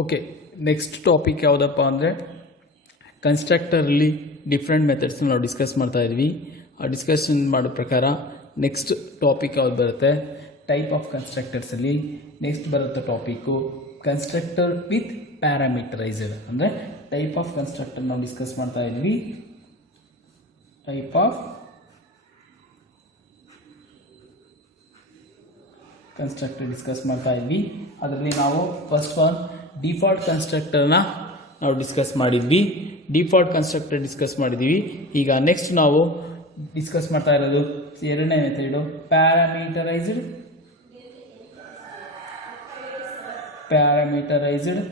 Okay, next topic ಯಾವುದಪ್ಪ ಅಂದರೆ ಕನ್ಸ್ಟ್ರಕ್ಟರಲ್ಲಿ ಡಿಫ್ರೆಂಟ್ ಮೆಥಡ್ಸ್ ನಾವು ಡಿಸ್ಕಸ್ ಮಾಡ್ತಾ ಇದ್ವಿ. ಆ ಡಿಸ್ಕಷನ್ ಮಾಡೋ ಪ್ರಕಾರ ನೆಕ್ಸ್ಟ್ ಟಾಪಿಕ್ ಯಾವ್ದು ಬರುತ್ತೆ, ಟೈಪ್ ಆಫ್ ಕನ್ಸ್ಟ್ರಕ್ಟರ್ಸಲ್ಲಿ ನೆಕ್ಸ್ಟ್ ಬರುತ್ತೆ ಟಾಪಿಕ್ಕು ಕನ್ಸ್ಟ್ರಕ್ಟರ್ ವಿತ್ ಪ್ಯಾರಾಮೀಟರೈಸ್ಡ್. ಅಂದರೆ ಟೈಪ್ ಆಫ್ ಕನ್ಸ್ಟ್ರಕ್ಟರ್ ನಾವು ಡಿಸ್ಕಸ್ ಮಾಡ್ತಾ ಇದ್ವಿ. ಟೈಪ್ ಆಫ್ ಕನ್ಸ್ಟ್ರಕ್ಟರ್ ಡಿಸ್ಕಸ್ ಮಾಡ್ತಾ ಇದ್ವಿ. ಅದರಲ್ಲಿ ನಾವು ಫಸ್ಟ್ ಒನ್ ಡಿಫಾಲ್ಟ್ ಕನ್ಸ್ಟ್ರಕ್ಟರ್ನ ನಾವು ಡಿಸ್ಕಸ್ ಮಾಡಿದ್ವಿ. ಡಿಫಾಲ್ಟ್ ಕನ್ಸ್ಟ್ರಕ್ಟರ್ ಡಿಸ್ಕಸ್ ಮಾಡಿದ್ವಿ. ಈಗ ನೆಕ್ಸ್ಟ್ ನಾವು ಡಿಸ್ಕಸ್ ಮಾಡ್ತಾ ಇರೋದು ಎರಡನೇ method parameterised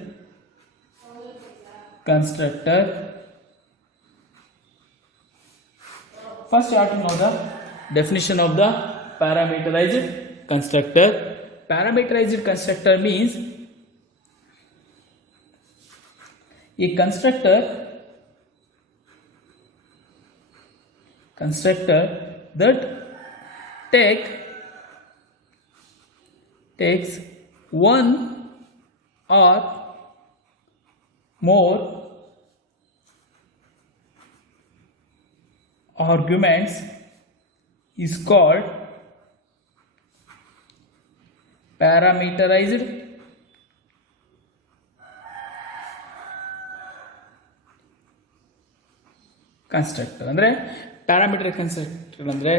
constructor. First, you have to know the definition of the parameterized constructor. Parameterized constructor means a constructor that takes one or more arguments is called parameterized constructor. ಅಂದರೆ parameter constructor ಅಂದರೆ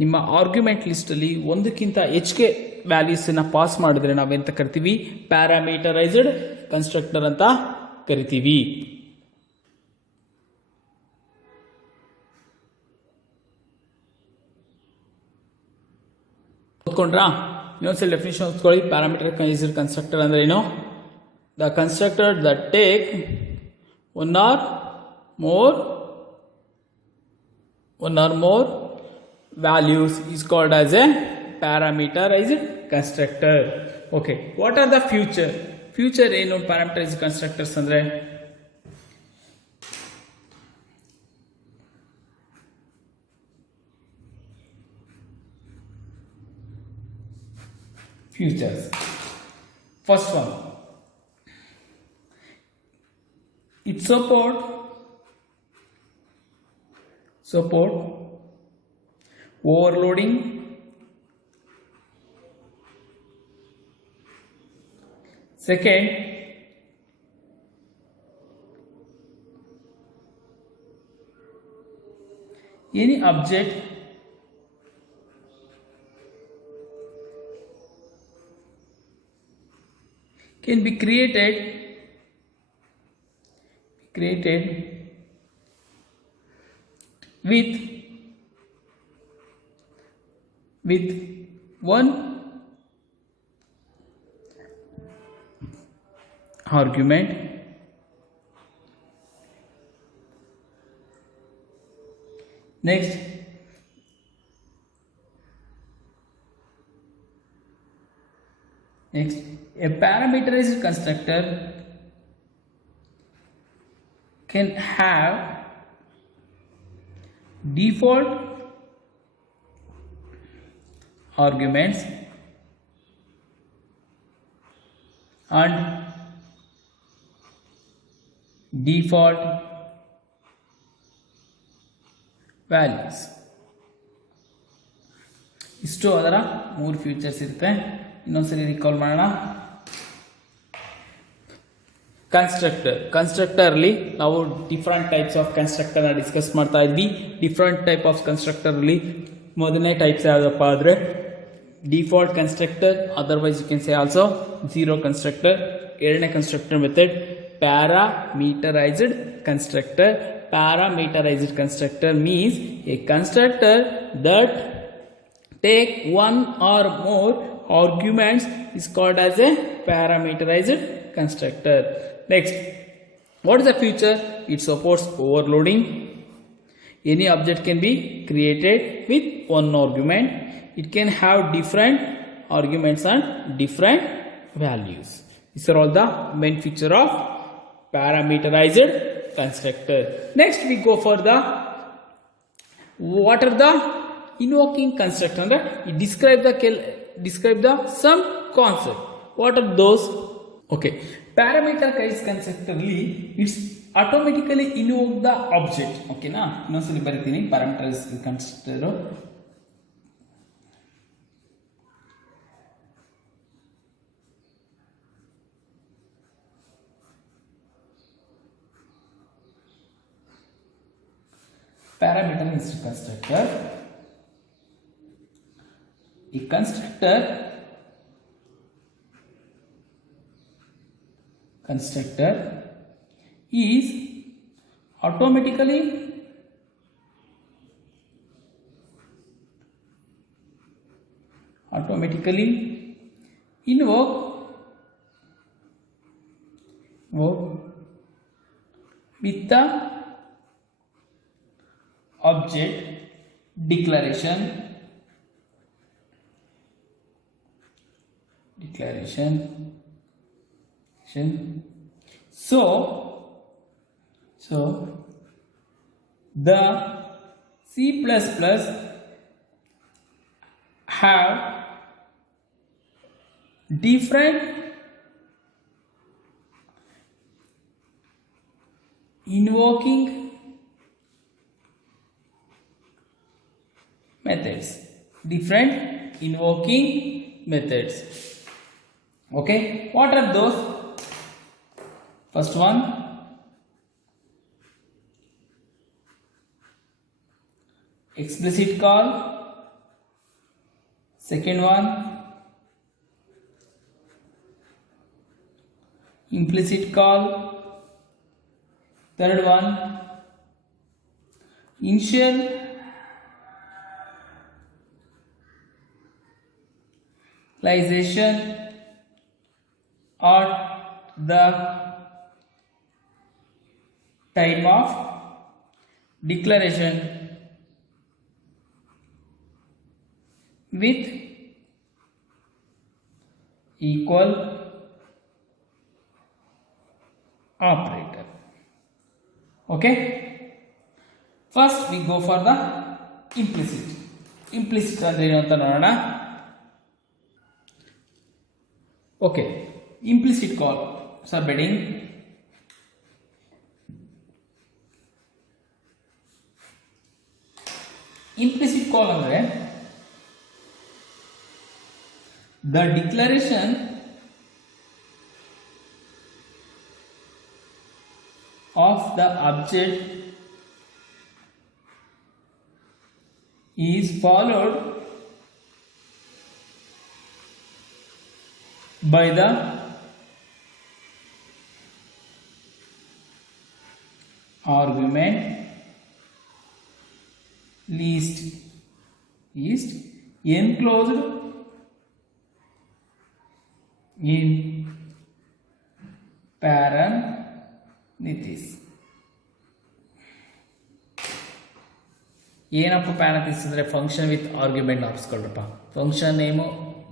ನಿಮ್ಮ ಆರ್ಗ್ಯುಮೆಂಟ್ ಲಿಸ್ಟಲ್ಲಿ ಒಂದಕ್ಕಿಂತ ಹೆಚ್ಚಿಗೆ ವ್ಯಾಲ್ಯೂಸನ್ನು ಪಾಸ್ ಮಾಡಿದ್ರೆ ನಾವೆಂತ ಕರಿತೀವಿ, ಪ್ಯಾರಾಮೀಟರೈಸ್ಡ್ ಕನ್ಸ್ಟ್ರಕ್ಟರ್ ಅಂತ ಕರಿತೀವಿ. ಓದ್ಕೊಂಡ್ರಾ? ಇನ್ನೊಂದ್ಸಲ ಡೆಫಿನೇಷನ್ ಓದ್ಕೊಳ್ಳಿ. ಪ್ಯಾರಾಮೀಟರೈಸ್ಡ್ ಕನ್ಸ್ಟ್ರಕ್ಟರ್ ಅಂದ್ರೆ ಏನು? The constructor that take one or more values is called as a parameterized constructor. Okay, what are the future ಏನು parameterized constructors ಅಂದ್ರೆ? Futures. First one, it support overloading, second, any object can be created with one argument. Next, a parameterized constructor can have default arguments and default values. ಇಷ್ಟು ಅದರ 3 ಫೀಚರ್ಸ್ ಇರುತ್ತೆ. ಇನ್ನೊಂದ್ಸರಿ ರಿಕಾಲ್ ಮಾಡೋಣ. ಕನ್ಸ್ಟ್ರಕ್ಟರ್ಲಿ ನಾವು different types of ಕನ್ಸ್ಟ್ರಕ್ಟರ್ನ ಡಿಸ್ಕಸ್ ಮಾಡ್ತಾ ಇದ್ವಿ. ಡಿಫ್ರೆಂಟ್ ಟೈಪ್ ಆಫ್ ಕನ್ಸ್ಟ್ರಕ್ಟರ್ಲಿ ಮೊದಲನೇ ಟೈಪ್ಸ್ ಯಾವುದಪ್ಪ ಅಂದರೆ default constructor, otherwise you can say also zero constructor. ಎರಡನೇ constructor method parameterised constructor. Parameterized constructor means a constructor that take one or more arguments is called as a parameterized constructor. Next, what is the feature? It supports overloading. Any object can be created with one argument. It can have different arguments and different values. These are all the main feature of parameterized constructor. Next we go for the what are the invoking constructor. Andre describe the some concept. What are those? Okay, parameter ಕೈಸ್ constructor ಅಲ್ಲಿ it's automatically invoke the object. ಓಕೆನಾ, ಇನ್ನೊಂದ್ಸಲಿ ಬರಿತೀನಿ. Parameter constructor parameter is constructor. A constructor is automatically invoke with the object declaration so the C++ have different invoking methods. Okay, what are those? First one, explicit call. Second one, implicit call. Third one, initialization at the time of declaration with equal operator. Okay, first we go for the implicit ಅಂದ್ರೆ ಏನು ಅಂತ ನೋಡೋಣ. Okay, implicit call subheading implicit call ಅಂದ್ರೆ the declaration of the object is followed by the argument list enclosed in parentheses. ಏನಪ್ಪ parenthesis ಅಂದರೆ function with argument ಆರಿಸ್ಕೊಳ್ರಪ್ಪ. Function name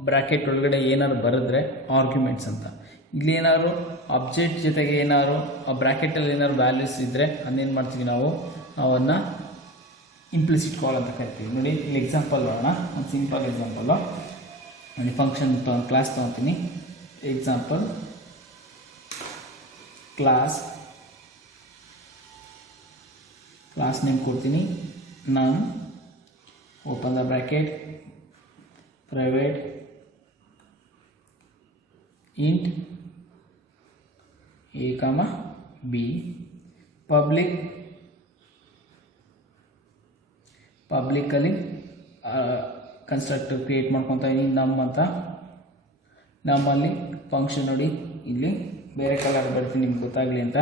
bracket ಒಳಗಡೆ ಏನಾದ್ರು ಬರೆದ್ರೆ ಆರ್ಗ್ಯುಮೆಂಟ್ಸ್ ಅಂತ. ಇಲ್ಲಿ ಏನಾದ್ರು ಆಬ್ಜೆಕ್ಟ್ ಜೊತೆಗೆ ಏನಾದ್ರು ಆ ಬ್ರಾಕೆಟಲ್ಲಿ ಏನಾದ್ರು ವ್ಯಾಲ್ಯೂಸ್ ಇದ್ದರೆ ಅದನ್ನೇನು ಮಾಡ್ತೀವಿ ನಾವು ಅವನ್ನ ಇಂಪ್ಲಿಸಿಟ್ ಕಾಲ್ ಅಂತ ಕರಿತೀವಿ. ನೋಡಿ ಇಲ್ಲಿ ಎಕ್ಸಾಂಪಲ್ ನೋಡೋಣ, ಒಂದು ಸಿಂಪಲ್ ಎಕ್ಸಾಂಪಲ್ಲು. ನೋಡಿ ಫಂಕ್ಷನ್ ಕ್ಲಾಸ್ ತೊಗೊತೀನಿ. ಎಕ್ಸಾಂಪಲ್ ಕ್ಲಾಸ್ ನೇಮ್ ಕೊಡ್ತೀನಿ. num open the bracket private int a comma b publicly constructor create ಮಾಡ್ಕೊತಾ ಇದೀನಿ ನಮ್ ಅಂತ. ನಮ್ಮಲ್ಲಿ ಫಂಕ್ಷನ್ ನೋಡಿ ಇಲ್ಲಿ ಬೇರೆ ಕಲರ್ ಬರ್ತೀನಿ ನಿಮ್ಗೆ ಗೊತ್ತಾಗಲಿ ಅಂತ.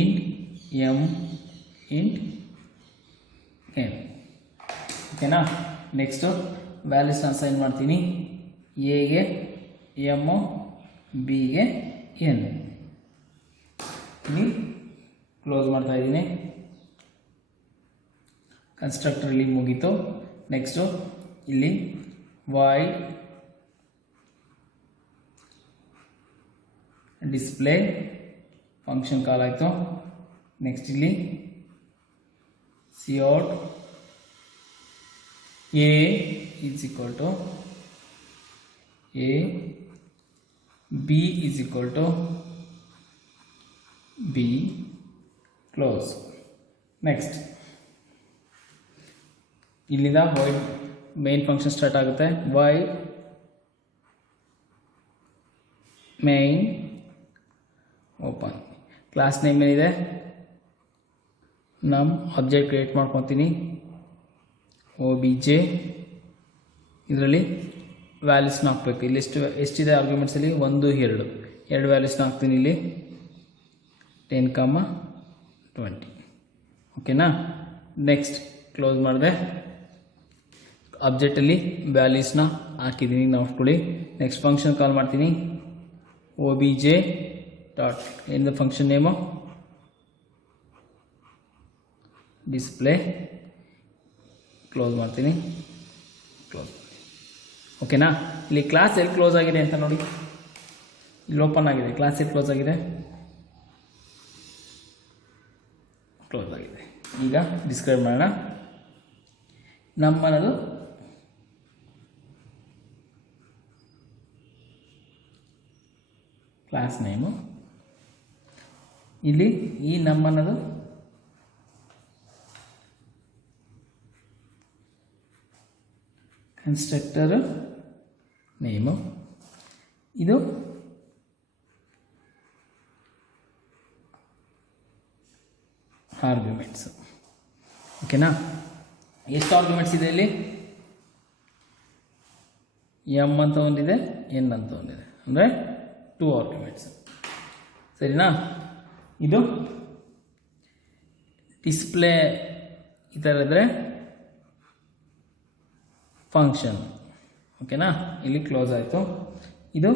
int m int n. ಓಕೆನಾ, ನೆಕ್ಸ್ಟು ವ್ಯಾಲ್ಯೂಸ್ನ ಅಸೈನ್ ಮಾಡ್ತೀನಿ. ಎಗೆ ಎಮ್, ಬಿಗೆ ಎನ್. ಇಲ್ಲಿ ಕ್ಲೋಸ್ ಮಾಡ್ತಾ ಇದ್ದೀನಿ. ಕನ್ಸ್ಟ್ರಕ್ಟರಲ್ಲಿ ಮುಗೀತು. ನೆಕ್ಸ್ಟು ಇಲ್ಲಿ ವಾಯ್ಡ್ ಡಿಸ್ಪ್ಲೇ ಫಂಕ್ಷನ್ ಕಾಲ್ ಆಯಿತು. ನೆಕ್ಸ್ಟ್ ಇಲ್ಲಿ cout a is equal to a B is equal to B close. Next ಇಲ್ಲಿಂದ ವಾಯ್ಡ್ ಮೇನ್ ಫಂಕ್ಷನ್ ಸ್ಟಾರ್ಟ್ ಆಗುತ್ತೆ. Void main open. Class name ಏನಿದೆ, ನಮ್ಮ ಆಬ್ಜೆಕ್ಟ್ ಕ್ರಿಯೇಟ್ ಮಾಡ್ಕೊತೀನಿ OBJ. ಇದರಲ್ಲಿ ವ್ಯಾಲ್ಯೂಸ್ನ ಹಾಕಬೇಕು. ಇಲ್ಲಿ ಎಷ್ಟಿದೆ ಆರ್ಗ್ಯುಮೆಂಟ್ಸಲ್ಲಿ 1 2 ವ್ಯಾಲ್ಯೂಸ್ನ ಹಾಕ್ತೀನಿ ಇಲ್ಲಿ 10, 20. ಓಕೆನಾ. ನೆಕ್ಸ್ಟ್ ಕ್ಲೋಸ್ ಮಾಡಿದೆ. ಆಬ್ಜೆಕ್ಟಲ್ಲಿ ವ್ಯಾಲ್ಯೂಸ್ನ ಹಾಕಿದ್ದೀನಿ ನೋಡ್ಕೊಳ್ಳಿ. ನೆಕ್ಸ್ಟ್ ಫಂಕ್ಷನ್ ಕಾಲ್ ಮಾಡ್ತೀನಿ OBJ ಡಾಟ್ ಏನು ಫಂಕ್ಷನ್ ನೇಮು ಡಿಸ್ಪ್ಲೇ. ಕ್ಲೋಸ್ ಮಾಡ್ತೀನಿ, ಕ್ಲೋಸ್. ಓಕೆನಾ. ಇಲ್ಲಿ ಕ್ಲಾಸ್ ಎಲ್ಲಿ ಕ್ಲೋಸ್ ಆಗಿದೆ ಅಂತ ನೋಡಿ, ಇಲ್ಲಿ ಓಪನ್ ಆಗಿದೆ. ಕ್ಲಾಸ್ ಎಲ್ಲಿ ಕ್ಲೋಸ್ ಆಗಿದೆ, ಕ್ಲೋಸ್ ಆಗಿದೆ. ಈಗ ಡಿಸ್ಕ್ರೈಬ್ ಮಾಡೋಣ. ನಮ್ಮನ್ನದು ಕ್ಲಾಸ್ ನೇಮು, ಇಲ್ಲಿ ಈ ನಮ್ಮನ್ನದು ಕನ್ಸ್ಟ್ರಕ್ಟರ್ ನೇಮು, ಇದು ಆರ್ಗ್ಯುಮೆಂಟ್ಸ್. ಓಕೆನಾ. ಎಷ್ಟು ಆರ್ಗ್ಯುಮೆಂಟ್ಸ್ ಇದೆ ಇಲ್ಲಿ, ಎಮ್ ಅಂತ ಒಂದಿದೆ, ಎನ್ ಅಂತ ಒಂದಿದೆ, ಅಂದರೆ 2 ಆರ್ಗ್ಯುಮೆಂಟ್ಸ್. ಸರಿನಾ. ಇದು ಡಿಸ್ಪ್ಲೇ ಈ ಥರ ಇದ್ದರೆ ಫಂಕ್ಷನ್. ಓಕೆನಾ. ಇಲ್ಲಿ ಕ್ಲೋಸ್ ಆಯಿತು. ಇದು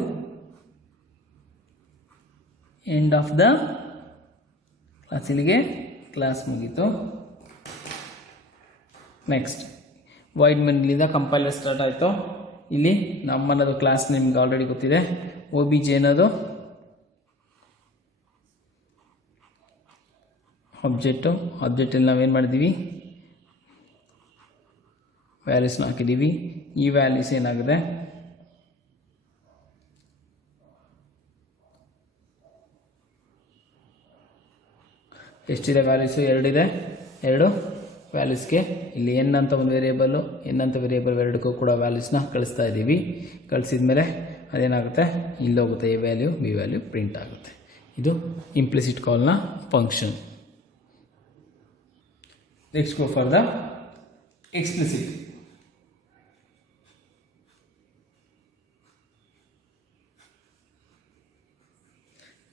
ಎಂಡ್ ಆಫ್ ದ ಕ್ಲಾಸ್. ಇಲ್ಲಿಗೆ ಕ್ಲಾಸ್ ಮುಗೀತು. ನೆಕ್ಸ್ಟ್ ವೈಡ್ ಮೆನ್ಲಿಂದ ಕಂಪೈಲರ್ ಸ್ಟಾರ್ಟ್ ಆಯಿತು. ಇಲ್ಲಿ ನಮ್ಮನ್ನೋದು ಕ್ಲಾಸ್ ನಿಮ್ಗೆ ಆಲ್ರೆಡಿ ಗೊತ್ತಿದೆ. OBJ ಅನ್ನೋದು ಆಬ್ಜೆಕ್ಟಲ್ಲಿ ನಾವೇನು ಮಾಡಿದ್ದೀವಿ, ವ್ಯಾಲ್ಯೂಸ್ನ ಹಾಕಿದ್ದೀವಿ. ಈ ವ್ಯಾಲ್ಯೂಸ್ ಏನಾಗಿದೆ, ಎಷ್ಟಿದೆ ವ್ಯಾಲ್ಯೂಸು, 2 ಇದೆ. 2 ವ್ಯಾಲ್ಯೂಸ್ಗೆ ಇಲ್ಲಿ ಎನ್ ಅಂತ ಒಂದು ವೇರಿಯೇಬಲ್ಲು, ಎನ್ ಅಂತ ವೇರಿಯೇಬಲ್ ಎರಡಕ್ಕೂ ಕೂಡ ವ್ಯಾಲ್ಯೂಸ್ನ ಕಳಿಸ್ತಾ ಇದ್ದೀವಿ. ಕಳಿಸಿದ ಮೇಲೆ ಅದೇನಾಗುತ್ತೆ, ಇಲ್ಲೋಗುತ್ತೆ A value, B value print ಆಗುತ್ತೆ. ಇದು ಇಂಪ್ಲಿಸಿಟ್ ಕಾಲ್ನ function. Next go for the explicit.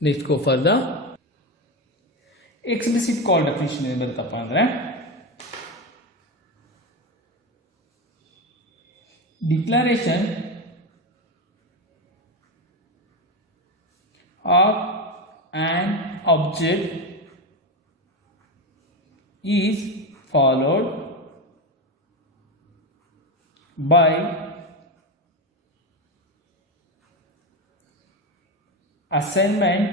Next go for the explicit call definition. ಏನು ಬರುತ್ತಪ್ಪ ಅಂದರೆ, declaration of an object is followed by assignment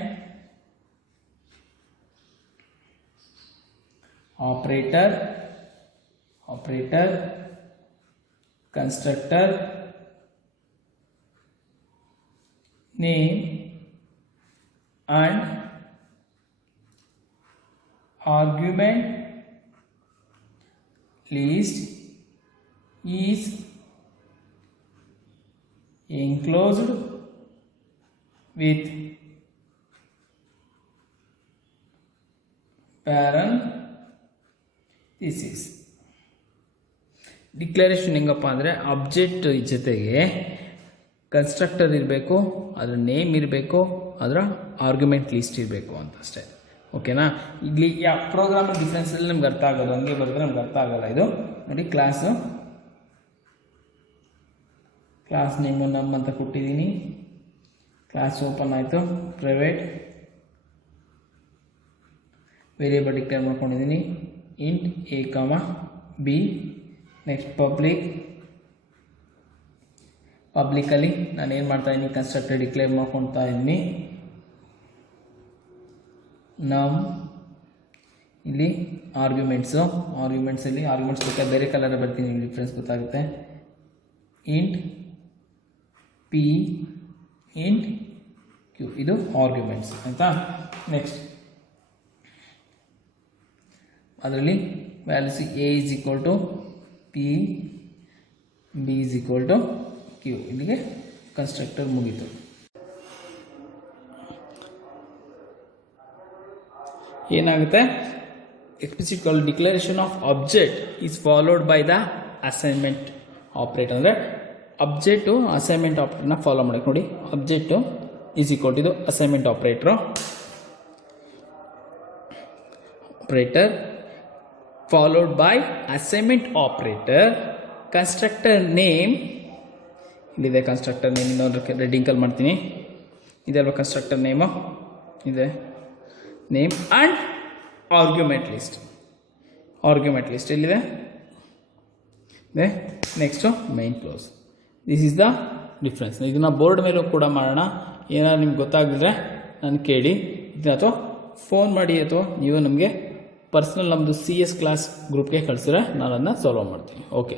operator, constructor name and argument list is enclosed with parenthesis. Declaration ಹೆಂಗಪ್ಪ ಅಂದರೆ, ಆಬ್ಜೆಕ್ಟ್ ಜೊತೆಗೆ ಕನ್ಸ್ಟ್ರಕ್ಟರ್ ಇರಬೇಕು, ಅದರ ನೇಮ್ ಇರಬೇಕು, ಅದರ ಆರ್ಗ್ಯುಮೆಂಟ್ ಲಿಸ್ಟ್ ಇರಬೇಕು ಅಂತ ಅಷ್ಟೇ. ಓಕೆನಾ. ಇಲ್ಲಿ ಯಾವ ಪ್ರೋಗ್ರಾಮಿಂಗ್ ಡಿಫ್ರೆನ್ಸಲ್ಲಿ ನಮ್ಗೆ ಅರ್ಥ ಆಗೋದು, ಹಂಗೆ ಬರೆದ್ರೆ ನಮ್ಗೆ ಅರ್ಥ ಆಗೋಲ್ಲ. ಇದು ನೋಡಿ, ಕ್ಲಾಸ್ ನೇಮು ನಮ್ ಅಂತ ಕೊಟ್ಟಿದ್ದೀನಿ. ಕ್ಲಾಸ್ ಓಪನ್ ಆಯಿತು. ಪ್ರೈವೇಟ್ ವೇರಿಯೇಬಲ್ ಡಿಕ್ಲೇರ್ ಮಾಡ್ಕೊಂಡಿದ್ದೀನಿ, ಇಂಟ್ A, B. ನೆಕ್ಸ್ಟ್ ಪಬ್ಲಿಕಲ್ಲಿ ನಾನು ಏನು ಮಾಡ್ತಾಯಿದ್ದೀನಿ, ಕನ್ಸ್ಟ್ರಕ್ಟರ್ ಡಿಕ್ಲೇರ್ ಮಾಡ್ಕೊತಾ ಇದ್ದೀನಿ. ನಾವು ಇಲ್ಲಿ ಆರ್ಗ್ಯುಮೆಂಟ್ಸಲ್ಲಿ ಆರ್ಗ್ಯುಮೆಂಟ್ಸ್ ಬೇಕಾದ್ರೆ ಬೇರೆ ಕಲರ್ ಬರ್ತೀನಿ, ಡಿಫ್ರೆನ್ಸ್ ಗೊತ್ತಾಗುತ್ತೆ. ಇಂಟ್ P, ಇಂಟ್ ಕ್ಯೂ ಇದು ಆರ್ಗ್ಯುಮೆಂಟ್ಸ್ ಆಯಿತಾ. ನೆಕ್ಸ್ಟ್ ಅದರಲ್ಲಿ values a is equal to p, b is equal to q. ಇಲ್ಲಿಗೆ ಕನ್ಸ್ಟ್ರಕ್ಟರ್ ಮುಗೀತು. ಏನಾಗುತ್ತೆ, explicit call declaration of object is followed by the assignment operator. ಅಂದರೆ ಅಬ್ಜೆಕ್ಟು ಅಸೈನ್ಮೆಂಟ್ ಆಪರೇಟರ್ನ follow ಮಾಡಕ್ಕೆ ನೋಡಿ. ಅಬ್ಜೆಕ್ಟು ಈಸ್ ಈಕ್ವಲ್ ಟು ಇದು assignment operator followed by assignment operator. Constructor name ಇಲ್ಲಿದೆ. Constructor name ಇನ್ನೊಂದು ರೆಡಿಂಕಲ್ ಮಾಡ್ತೀನಿ. ಇದಲ್ವ ಕನ್ಸ್ಟ್ರಕ್ಟರ್ ನೇಮು ಇದೆ. ನೇಮ್ ಆ್ಯಂಡ್ ಆರ್ಗ್ಯುಮೆಂಟ್ ಲಿಸ್ಟ್ ಎಲ್ಲಿದೆ. Next main close. This is the difference. ಇದನ್ನು ಬೋರ್ಡ್ ಮೇಲೂ ಕೂಡ ಮಾಡೋಣ. ಏನಾದ್ರು ನಿಮ್ಗೆ ಗೊತ್ತಾಗಿದ್ರೆ ನಾನು ಕೇಳಿ ಇದನ್ನ, ಅಥವಾ ಫೋನ್ ಮಾಡಿ, ಅಥವಾ ನೀವು ನಮಗೆ ಪರ್ಸ್ನಲ್ ನಮ್ಮದು CS ಕ್ಲಾಸ್ ಗ್ರೂಪ್ಗೆ ಕಳಿಸಿದ್ರೆ ನಾನು ಅದನ್ನ ಸಾಲ್ವ್ ಮಾಡ್ತೀನಿ. ಓಕೆ.